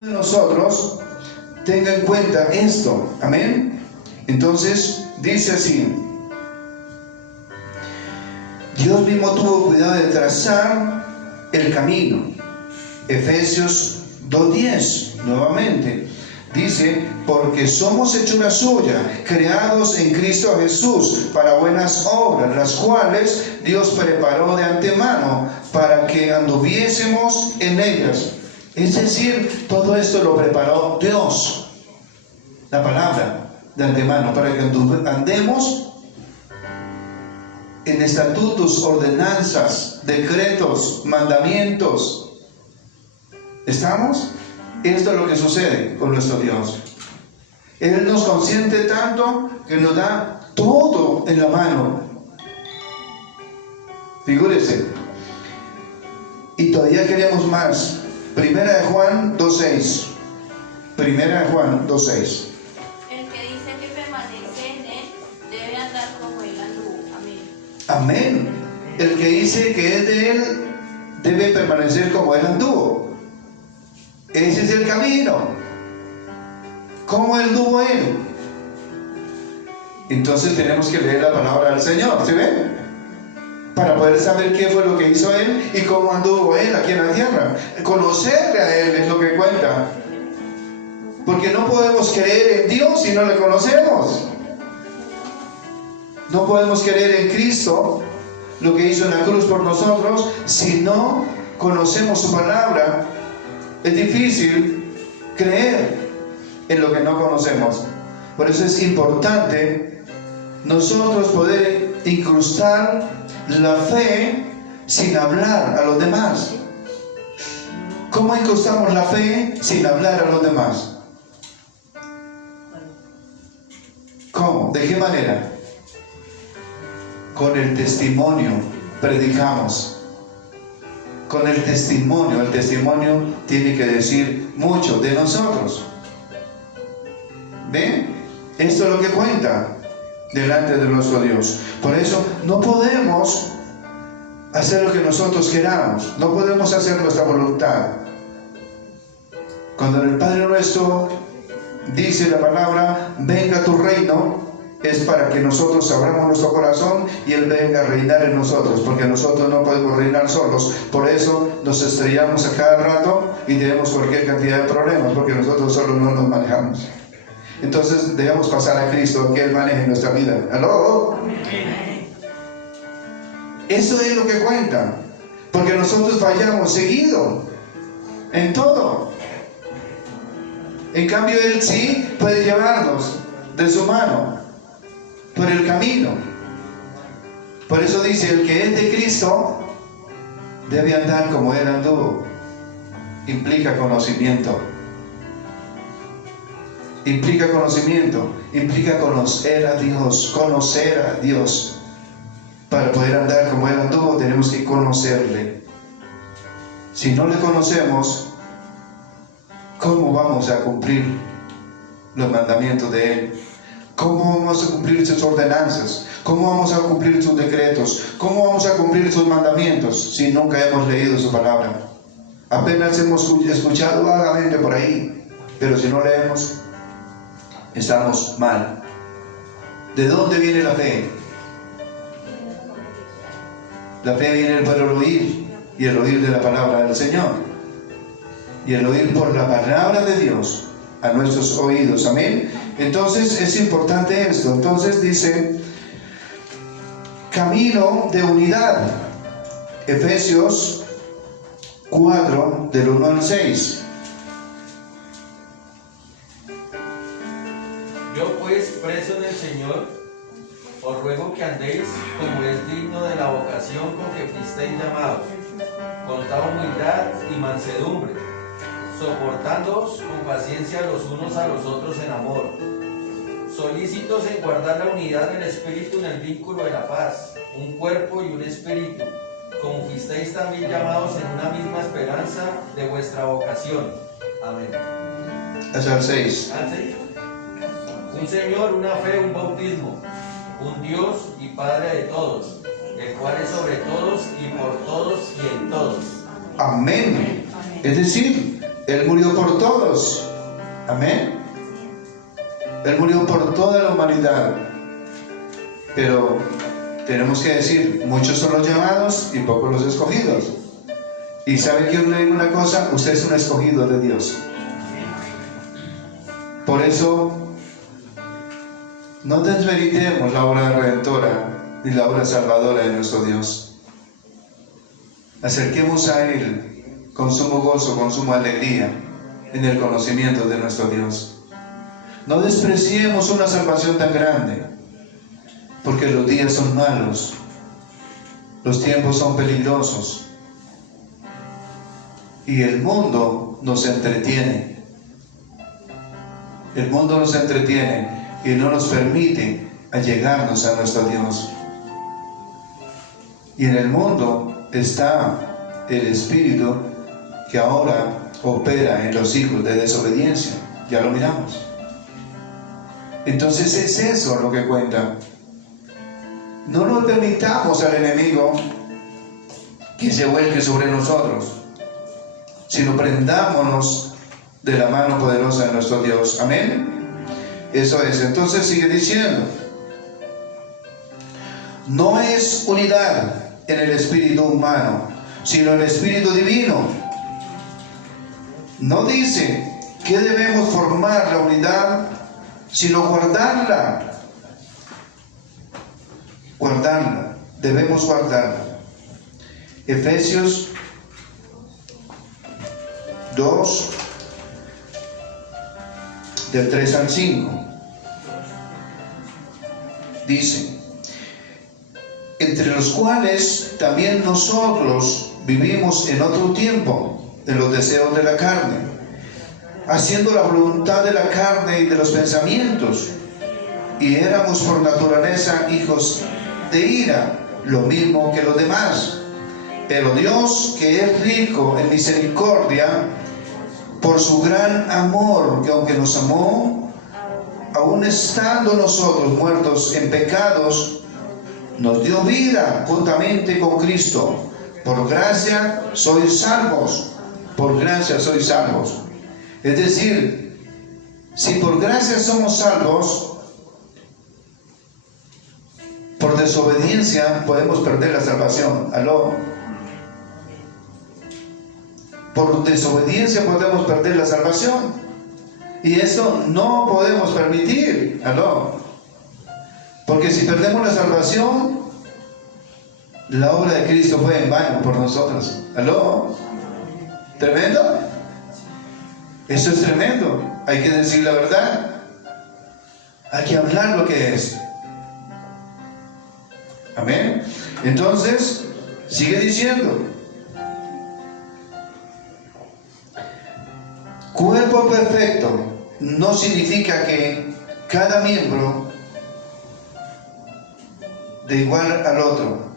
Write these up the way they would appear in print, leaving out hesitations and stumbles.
de nosotros tenga en cuenta esto, amén. Entonces dice así: Dios mismo tuvo cuidado de trazar el camino. Efesios 2:10 nuevamente dice: porque somos hechura suya, creados en Cristo Jesús para buenas obras, las cuales Dios preparó de antemano para que anduviésemos en ellas. Es decir, todo esto lo preparó Dios, la palabra de antemano, para que andemos en estatutos, ordenanzas, decretos, mandamientos. ¿Estamos? Esto es lo que sucede con nuestro Dios. Él nos consiente tanto que nos da todo en la mano. Figúrese. Y todavía queremos más. Primera de Juan 2:6. Primera de Juan 2:6. El que dice que permanece en él debe andar como él anduvo. Amén. Amén. El que dice que es de él debe permanecer como él anduvo. Ese es el camino. ¿Cómo anduvo él? Entonces tenemos que leer la palabra del Señor, ¿sí ven? Para poder saber qué fue lo que hizo él y cómo anduvo él aquí en la tierra. Conocerle a él es lo que cuenta. Porque no podemos creer en Dios si no le conocemos. No podemos creer en Cristo, lo que hizo en la cruz por nosotros, si no conocemos su palabra. Es difícil creer en lo que no conocemos. Por eso es importante nosotros poder incrustar la fe sin hablar a los demás. ¿Cómo incrustamos la fe sin hablar a los demás? ¿Cómo? ¿De qué manera? Con el testimonio predicamos. Con el testimonio tiene que decir mucho de nosotros. ¿Ven? Esto es lo que cuenta delante de nuestro Dios. Por eso no podemos hacer lo que nosotros queramos, no podemos hacer nuestra voluntad. Cuando en el Padre Nuestro dice la palabra venga tu reino, es para que nosotros abramos nuestro corazón y Él venga a reinar en nosotros, porque nosotros no podemos reinar solos. Por eso nos estrellamos a cada rato y tenemos cualquier cantidad de problemas, porque nosotros solos no nos manejamos. Entonces debemos pasar a Cristo, que Él maneje nuestra vida. ¿Aló? Eso es lo que cuenta, porque nosotros fallamos seguido en todo. En cambio Él sí puede llevarnos de su mano por el camino. Por eso dice: el que es de Cristo debe andar como Él anduvo. Implica conocimiento. Implica conocimiento, implica conocer a Dios, Para poder andar como Él anduvo, tenemos que conocerle. Si no le conocemos, ¿cómo vamos a cumplir los mandamientos de Él? ¿Cómo vamos a cumplir sus ordenanzas? ¿Cómo vamos a cumplir sus decretos? ¿Cómo vamos a cumplir sus mandamientos si nunca hemos leído su palabra? Apenas hemos escuchado vagamente por ahí, pero si no leemos, estamos mal. ¿De dónde viene la fe? La fe viene por el oír, y el oír de la palabra del Señor, y el oír por la palabra de Dios a nuestros oídos. Amén. Entonces es importante esto. Entonces dice: camino de unidad. Efesios 4 del 1 al 6. Yo pues, preso en el Señor, os ruego que andéis como es digno de la vocación con que fuisteis llamados, con toda humildad y mansedumbre, soportándoos con paciencia los unos a los otros en amor, solícitos en guardar la unidad del Espíritu en el vínculo de la paz, un cuerpo y un espíritu, como fuisteis también llamados en una misma esperanza de vuestra vocación. Amén. Hasta el 6. Un Señor, una fe, un bautismo, un Dios y Padre de todos, el cual es sobre todos y por todos y en todos. Amén. Es decir, Él murió por todos. Amén. Él murió por toda la humanidad. Pero tenemos que decir, muchos son los llamados y pocos los escogidos. Y ¿sabe que le digo una cosa? Usted es un escogido de Dios. Por eso, no desmeritemos la obra redentora y la obra salvadora de nuestro Dios. Acerquemos a Él con sumo gozo, con suma alegría en el conocimiento de nuestro Dios. No despreciemos una salvación tan grande, porque los días son malos, los tiempos son peligrosos y el mundo nos entretiene. El mundo nos entretiene y no nos permite allegarnos a nuestro Dios. Y en el mundo está el espíritu que ahora opera en los hijos de desobediencia. Ya lo miramos. Entonces es eso lo que cuenta. No nos permitamos al enemigo que se vuelque sobre nosotros, sino prendámonos de la mano poderosa de nuestro Dios. Amén. Eso es. Entonces sigue diciendo, no es unidad en el espíritu humano, sino el espíritu divino. No dice que debemos formar la unidad, sino guardarla. Guardarla, debemos guardarla. Efesios 2, del 3 al 5. Dice, entre los cuales también nosotros vivimos en otro tiempo, en los deseos de la carne, haciendo la voluntad de la carne y de los pensamientos, y éramos por naturaleza hijos de ira, lo mismo que los demás. Pero Dios, que es rico en misericordia, por su gran amor, que aunque nos amó, aun estando nosotros muertos en pecados, nos dio vida juntamente con Cristo. Por gracia sois salvos. Por gracia sois salvos. Es decir, si por gracia somos salvos, por desobediencia podemos perder la salvación. ¿Aló? Por desobediencia podemos perder la salvación. Y esto no podemos permitir. ¿Aló? Porque si perdemos la salvación, la obra de Cristo fue en vano por nosotros. ¿Aló? ¿Tremendo? Eso es tremendo. Hay que decir la verdad. Hay que hablar lo que es. Amén. Entonces, sigue diciendo, cuerpo perfecto no significa que cada miembro de igual al otro.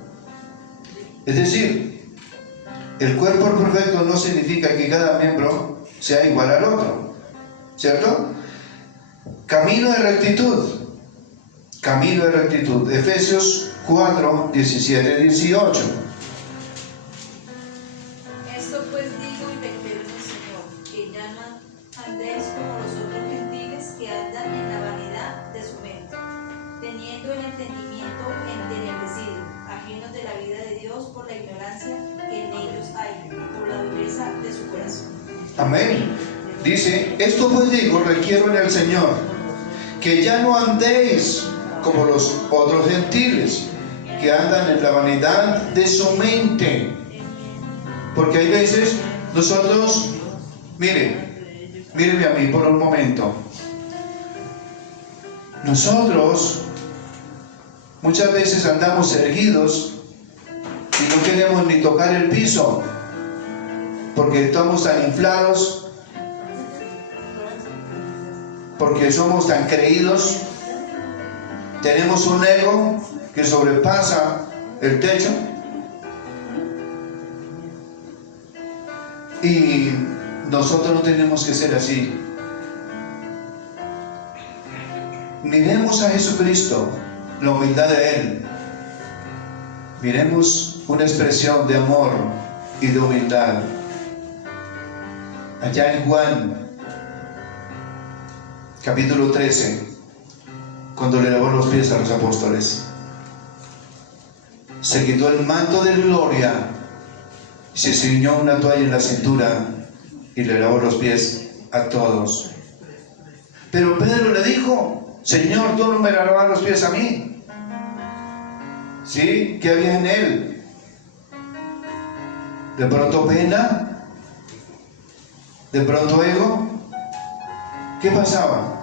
Es decir, el cuerpo perfecto no significa que cada miembro sea igual al otro, ¿cierto? Camino de rectitud. Camino de rectitud. Efesios 4, 17, 18. Esto pues digo y reitero en el Señor, que ya no andéis como los otros gentiles que andan en la vanidad de su mente, teniendo el entendimiento entenebrecido, ajenos de la vida de Dios por la ignorancia que en ellos hay, por la dureza de su corazón. Amén. Dice, esto pues digo, requiero en el Señor, que ya no andéis como los otros gentiles, que andan en la vanidad de su mente. Porque hay veces nosotros, míreme a mí por un momento. Nosotros muchas veces andamos erguidos y no queremos ni tocar el piso, porque estamos tan inflados, porque somos tan creídos, tenemos un ego que sobrepasa el techo, y nosotros no tenemos que ser así. Miremos a Jesucristo, la humildad de Él. Miremos una expresión de amor y de humildad. allá en Juan, capítulo 13, cuando le lavó los pies a los apóstoles. Se quitó el manto de gloria, se ciñó una toalla en la cintura y le lavó los pies a todos. Pero Pedro le dijo: Señor, tú no me lavas los pies a mí. ¿Sí? ¿Qué había en él? ¿De pronto pena? ¿De pronto ego? ¿Qué pasaba?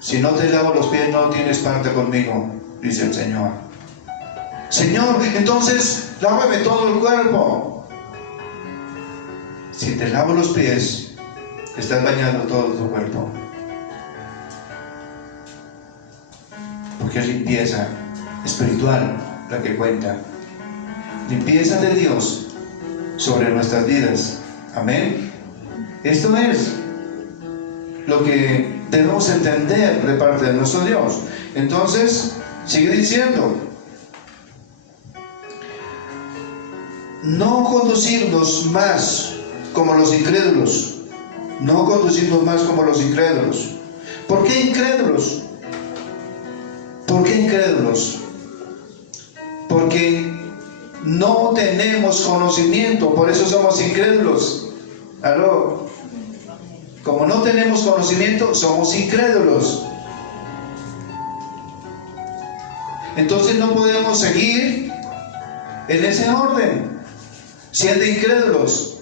Si no te lavo los pies, no tienes parte conmigo, dice el Señor. Señor, entonces lávame todo el cuerpo. Si te lavo los pies, estás bañando todo tu cuerpo. Porque es limpieza espiritual la que cuenta. Limpieza de Dios sobre nuestras vidas. Amén. Esto es lo que debemos entender de parte de nuestro Dios. Entonces, sigue diciendo: no conducirnos más como los incrédulos. No conducirnos más como los incrédulos. ¿Por qué incrédulos? ¿Por qué incrédulos? Porque no tenemos conocimiento, por eso somos incrédulos. ¿Aló? Como no tenemos conocimiento, somos incrédulos. Entonces no podemos seguir en ese orden, siendo incrédulos,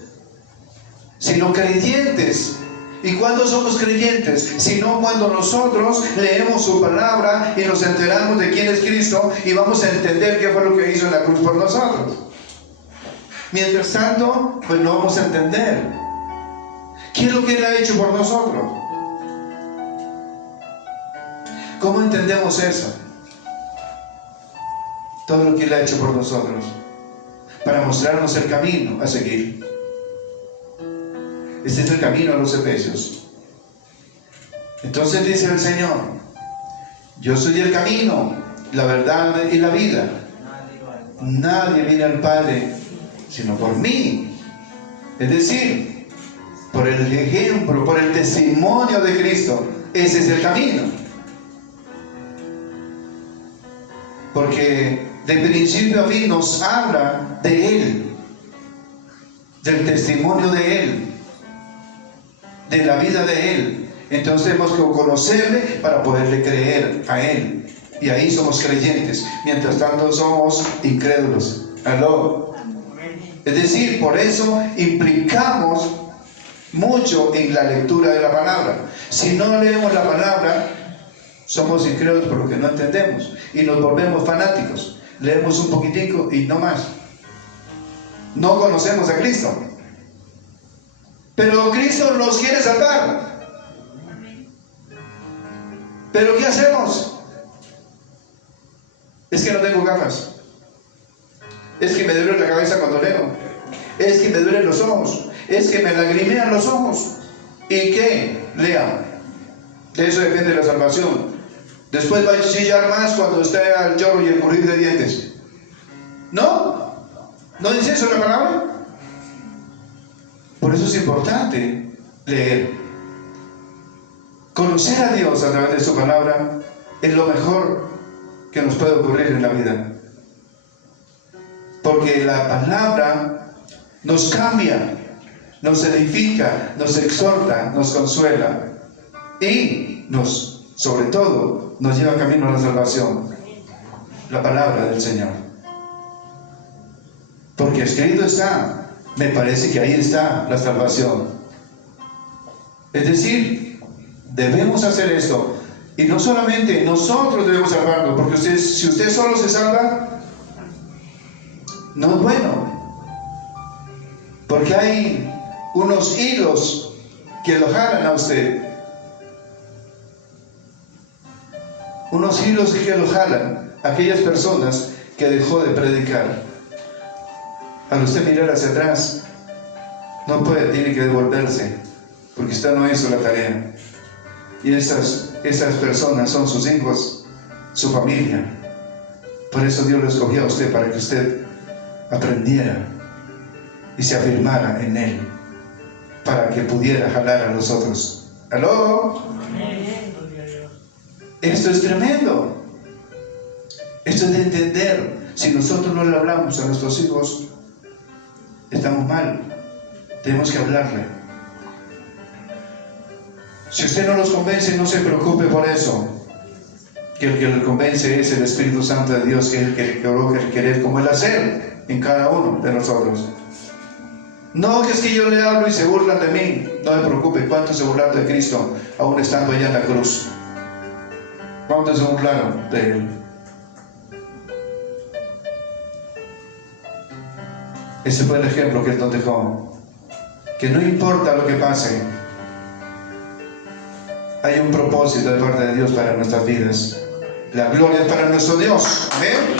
sino creyentes. ¿Y cuándo somos creyentes? Sino cuando nosotros leemos su palabra y nos enteramos de quién es Cristo y vamos a entender qué fue lo que hizo en la cruz por nosotros. Mientras tanto, pues no vamos a entender qué es lo que Él ha hecho por nosotros. ¿Cómo entendemos eso? Todo lo que Él ha hecho por nosotros, para mostrarnos el camino a seguir. Este es el camino a los Efesios. Entonces dice el Señor: yo soy el camino, la verdad y la vida. Nadie viene al Padre sino por mí. Es decir, por el ejemplo, por el testimonio de Cristo. Ese es el camino. Porque de principio a fin nos habla de Él, del testimonio de Él, de la vida de Él. Entonces tenemos que conocerle para poderle creer a Él. Y ahí somos creyentes. Mientras tanto somos incrédulos. ¿Aló? Es decir, por eso implicamos mucho en la lectura de la palabra. Si no leemos la palabra, somos incrédulos por lo que no entendemos. Y nos volvemos fanáticos. Leemos un poquitico y no más. No conocemos a Cristo. Pero Cristo nos quiere salvar. ¿Pero qué hacemos? Es que no tengo gafas. Es que me duele la cabeza cuando leo. Es que me duelen los ojos. Es que me lagrimean los ojos. ¿Y qué? Lea. De eso depende la salvación. Después va a chillar más cuando esté al lloro y el crujir de dientes. ¿No? ¿No dice eso la palabra? Por eso es importante leer. Conocer a Dios a través de su palabra es lo mejor que nos puede ocurrir en la vida. Porque la palabra nos cambia, nos edifica, nos exhorta, nos consuela y sobre todo, nos lleva camino a la salvación. La palabra del Señor. Porque escrito está, me parece que ahí está la salvación. Es decir, debemos hacer esto. Y no solamente nosotros debemos salvarnos, porque si usted solo se salva, no es bueno. Porque hay unos hilos que lo jalan a usted. Unos hilos que lo jalan a aquellas personas que dejó de predicar. Al usted mirar hacia atrás, no puede, tiene que devolverse, porque usted no hizo la tarea. Y esas personas son sus hijos, su familia. Por eso Dios lo escogió a usted, para que usted aprendiera y se afirmara en Él. para que pudiera jalar a los otros. ¿Aló? Esto es tremendo. Esto es de entender. Si nosotros no le hablamos a nuestros hijos, estamos mal. Tenemos que hablarle. Si usted no los convence, no se preocupe por eso. Que el que le convence es el Espíritu Santo de Dios, que es el que coloca el querer como el hacer en cada uno de nosotros. No, que es que yo le hablo y se burlan de mí. No me preocupe. ¿Cuántos se burlaron de Cristo aún estando allá en la cruz? ¿Cuántos se burlaron de Él? Ese fue el ejemplo que Él nos dejó. Que no importa lo que pase, hay un propósito de parte de Dios para nuestras vidas. La gloria es para nuestro Dios. Amén.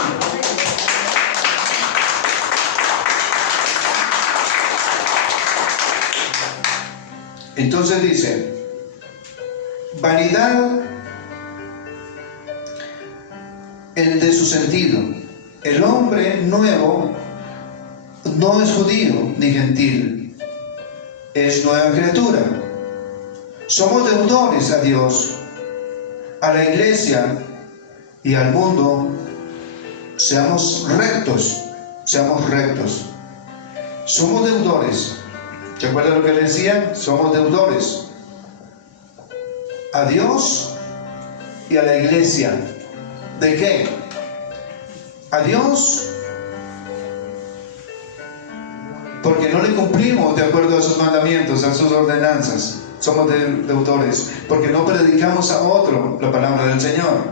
Entonces dice, vanidad en de su sentido. El hombre nuevo no es judío ni gentil, es nueva criatura. Somos deudores a Dios, a la iglesia y al mundo. Seamos rectos, seamos rectos. Somos deudores. ¿Se acuerdan lo que le decía? Somos deudores a Dios y a la iglesia. ¿De qué? A Dios, porque no le cumplimos de acuerdo a sus mandamientos, a sus ordenanzas. Somos deudores, porque no predicamos a otro la palabra del Señor.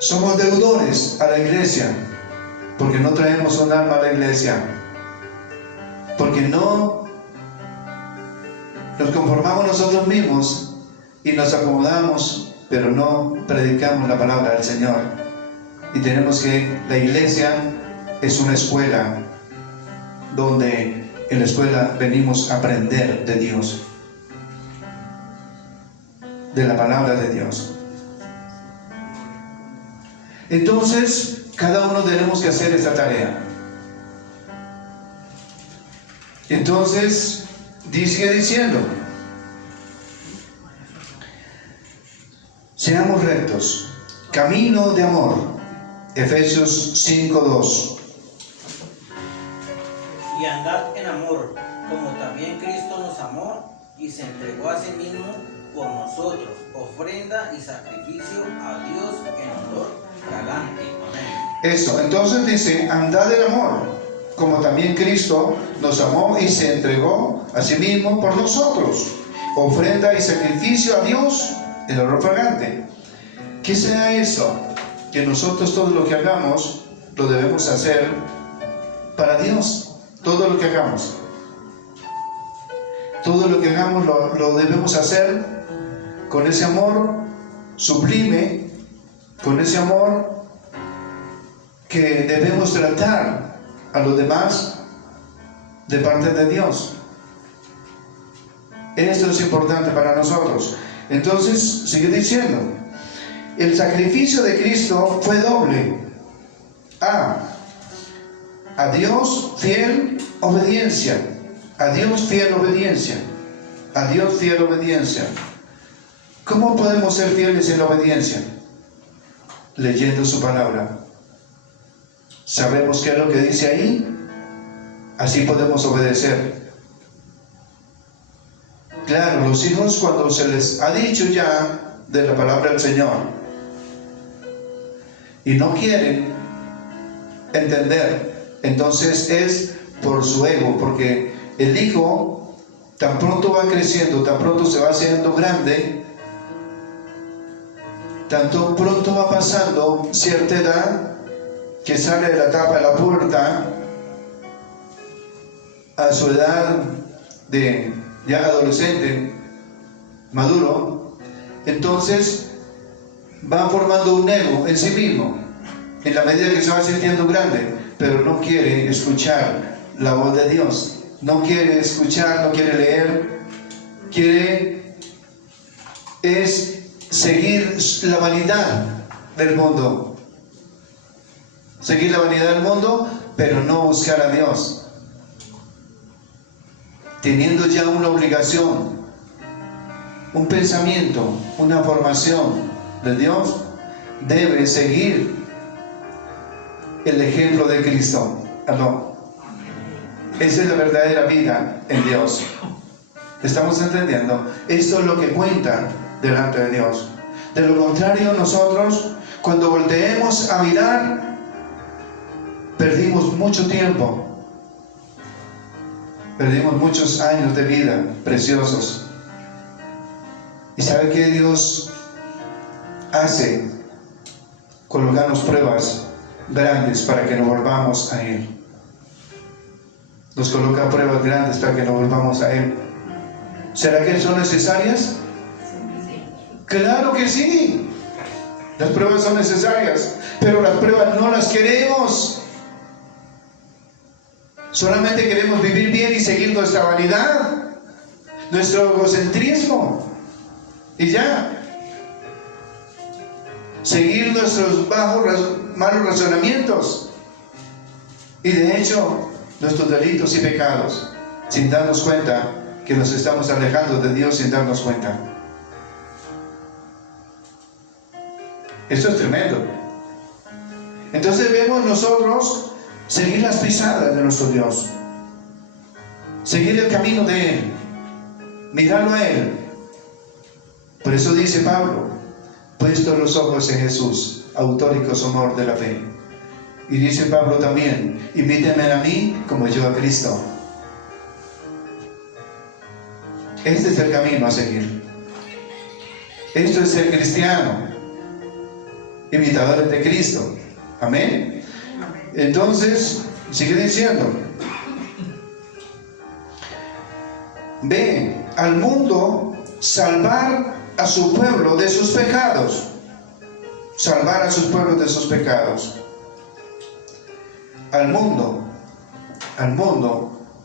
Somos deudores a la iglesia, porque no traemos un alma a la iglesia. Porque no nos conformamos nosotros mismos y nos acomodamos, pero no predicamos la palabra del Señor. Y tenemos que, la iglesia es una escuela donde en la escuela venimos a aprender de Dios, de la palabra de Dios. Entonces, cada uno tenemos que hacer esta tarea. Entonces, sigue diciendo, seamos rectos, camino de amor, Efesios 5:2. Y andad en amor, como también Cristo nos amó y se entregó a sí mismo por nosotros, ofrenda y sacrificio a Dios en olor fragante. Amén. Eso, entonces dice, andad en amor, como también Cristo nos amó y se entregó a sí mismo por nosotros, ofrenda y sacrificio a Dios en olor fragante. ¿Qué será eso? Que nosotros todo lo que hagamos lo debemos hacer para Dios. Todo lo que hagamos, lo debemos hacer con ese amor sublime, con ese amor que debemos tratar a los demás de parte de Dios. Esto es importante para nosotros. Entonces sigue diciendo, el sacrificio de Cristo fue doble. A Dios fiel obediencia, a Dios fiel obediencia, a Dios fiel obediencia. ¿Cómo podemos ser fieles en la obediencia? Leyendo su palabra. ¿Sabemos qué es lo que dice ahí? Así podemos obedecer. Claro, los hijos, cuando se les ha dicho ya de la palabra del Señor y no quieren entender, entonces es por su ego, porque el hijo tan pronto va creciendo, tan pronto se va haciendo grande, tanto pronto va pasando cierta edad que sale de la etapa de la pubertad a su edad de ya adolescente maduro. Entonces va formando un ego en sí mismo en la medida que se va sintiendo grande, pero no quiere escuchar la voz de Dios, no quiere escuchar, no quiere leer, quiere seguir la vanidad del mundo, seguir la vanidad del mundo, pero no buscar a Dios. teniendo ya una obligación, un pensamiento, una formación de Dios, debe seguir el ejemplo de Cristo. ¿No? Esa es la verdadera vida en Dios. ¿Estamos entendiendo? Esto es lo que cuenta delante de Dios. De lo contrario, nosotros, cuando volteemos a mirar, perdimos mucho tiempo. Perdimos muchos años de vida preciosos. ¿Y sabe qué Dios hace? Colocarnos pruebas grandes para que nos volvamos a Él. Nos coloca pruebas grandes para que nos volvamos a Él. ¿Será que son necesarias? Claro que sí. Las pruebas son necesarias, pero las pruebas no las queremos. Solamente queremos vivir bien y seguir nuestra vanidad, nuestro egocentrismo, y ya. Seguir nuestros malos razonamientos, y de hecho nuestros delitos y pecados, sin darnos cuenta que nos estamos alejando de Dios sin darnos cuenta. Esto es tremendo. Entonces debemos nosotros seguir las pisadas de nuestro Dios, seguir el camino de Él, mirarlo a Él. Por eso dice Pablo: puesto los ojos en Jesús, autor y consumador de la fe. Y dice Pablo también: imítenme a mí como yo a Cristo. Este es el camino a seguir. Esto es ser cristiano, imitadores de Cristo. Amén. Entonces, sigue diciendo: ve al mundo salvar a su pueblo de sus pecados. Salvar a sus pueblos de sus pecados. Al mundo,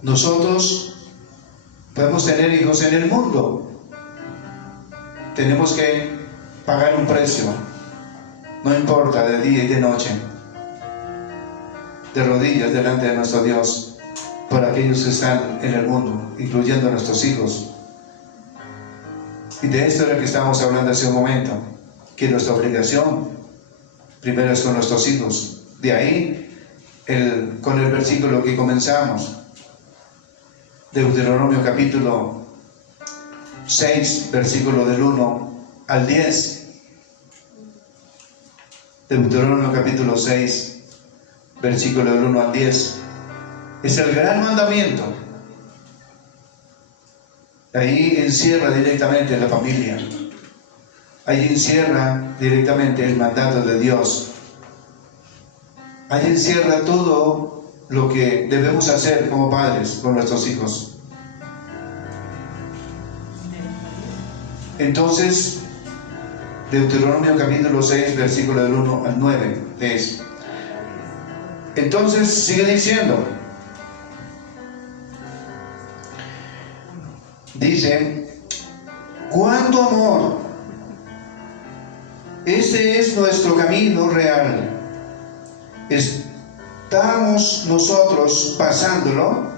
nosotros podemos tener hijos en el mundo. Tenemos que pagar un precio, no importa, de día y de noche, de rodillas delante de nuestro Dios, por aquellos que están en el mundo, incluyendo a nuestros hijos. Y de esto es lo que estábamos hablando hace un momento, que nuestra obligación primero es con nuestros hijos. De ahí, con el versículo que comenzamos, Deuteronomio capítulo 6, versículo del 1 al 10. Deuteronomio capítulo 6, versículo del 1 al 10. Es el gran mandamiento. Ahí encierra directamente la familia. Ahí encierra directamente el mandato de Dios. Ahí encierra todo lo que debemos hacer como padres con nuestros hijos. Entonces, Deuteronomio capítulo 6, versículo del 1 al 9 es. Entonces sigue diciendo, dice: ¿cuánto amor? Este es nuestro camino real. ¿Estamos nosotros pasándolo?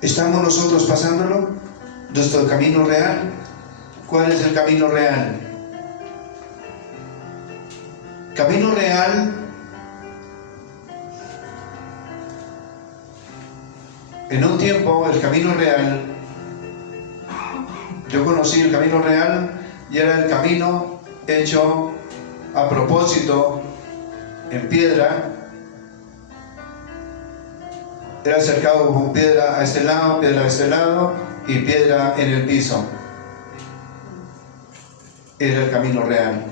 ¿Estamos nosotros pasándolo? ¿Nuestro camino real? ¿Cuál es el camino real? Camino real, en un tiempo el camino real, yo conocí el camino real y era el camino hecho a propósito en piedra. Era cercado con piedra a este lado, piedra a este lado y piedra en el piso. Era el camino real.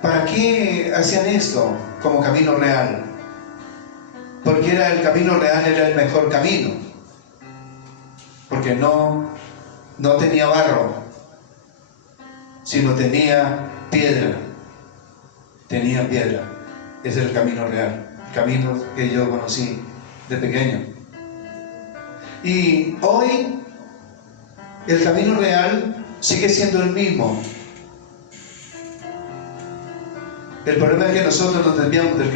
¿Para qué hacían esto como camino real? Porque el camino real era el mejor camino. Porque no tenía barro, sino tenía piedra. Tenía piedra. Ese es el camino real. El camino que yo conocí de pequeño. Y hoy el camino real sigue siendo el mismo. El problema es que nosotros nos desviamos del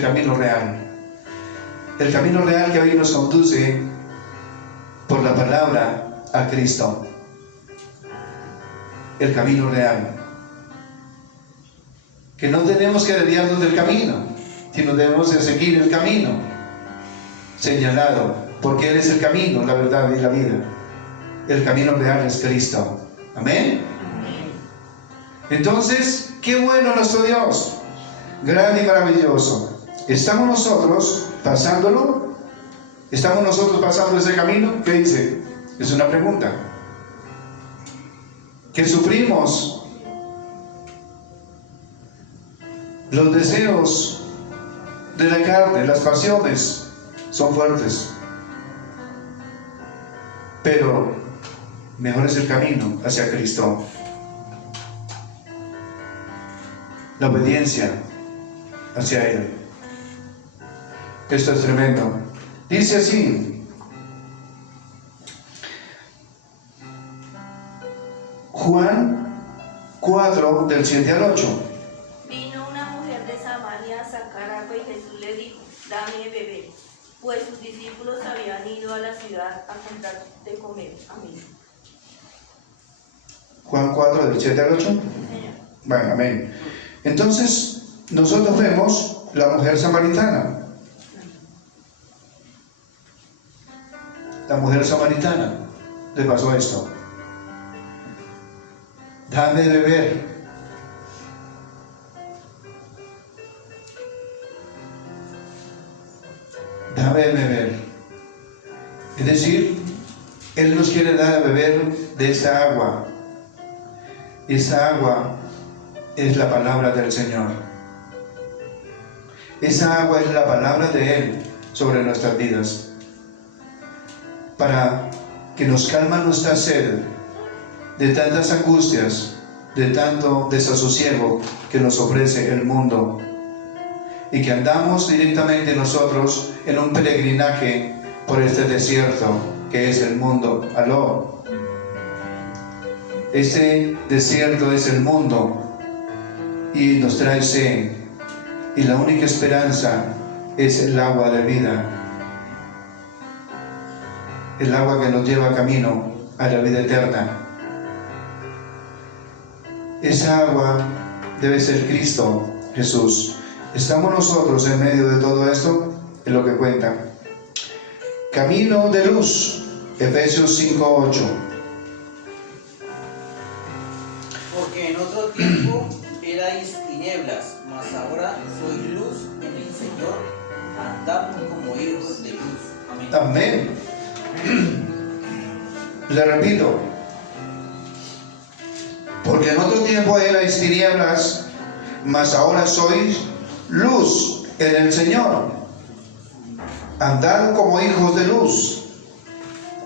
camino real. El camino real que hoy nos conduce por la palabra a Cristo. El camino real. Que no tenemos que desviarnos del camino, sino debemos de seguir el camino señalado, porque Él es el camino, la verdad y la vida. El camino real es Cristo. Amén. Entonces, qué bueno nuestro Dios, grande y maravilloso. ¿Estamos nosotros pasándolo? ¿Estamos nosotros pasando ese camino? ¿Qué dice? Es una pregunta. ¿Que sufrimos los deseos de la carne, las pasiones son fuertes? Pero mejor es el camino hacia Cristo. La obediencia hacia Él. Esto es tremendo. Dice así: Juan 4, del 7 al 8. Vino una mujer de Samaria a sacar agua y Jesús le dijo: dame de beber, pues sus discípulos habían ido a la ciudad a comprar de comer. Amén. Juan 4, del 7 al 8. Señor. Bueno, amén. Entonces, nosotros vemos la mujer samaritana. La mujer samaritana le pasó esto. Dame de beber. Dame de beber. Es decir, Él nos quiere dar a beber de esa agua. Esa agua es la palabra del Señor. Esa agua es la palabra de Él sobre nuestras vidas, para que nos calma nuestra sed de tantas angustias, de tanto desasosiego que nos ofrece el mundo, y que andamos directamente nosotros en un peregrinaje por este desierto que es el mundo. Aló. Este desierto es el mundo y nos trae sed, y la única esperanza es el agua de vida, el agua que nos lleva camino a la vida eterna. Esa agua debe ser Cristo Jesús. ¿Estamos nosotros en medio de todo esto? Es lo que cuenta. Camino de luz, Efesios 5:8. Porque en otro tiempo erais tinieblas, mas ahora sois luz en el Señor. Andad como hijos de luz. Amén. Amén. Le repito. Porque en otro tiempo erais tinieblas, mas ahora sois luz en el Señor. Andad como hijos de luz.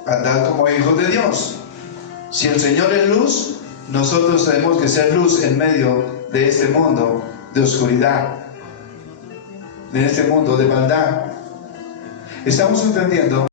Andad como hijos de Dios. Si el Señor es luz, nosotros tenemos que ser luz en medio de este mundo de oscuridad, de este mundo de maldad. ¿Estamos entendiendo?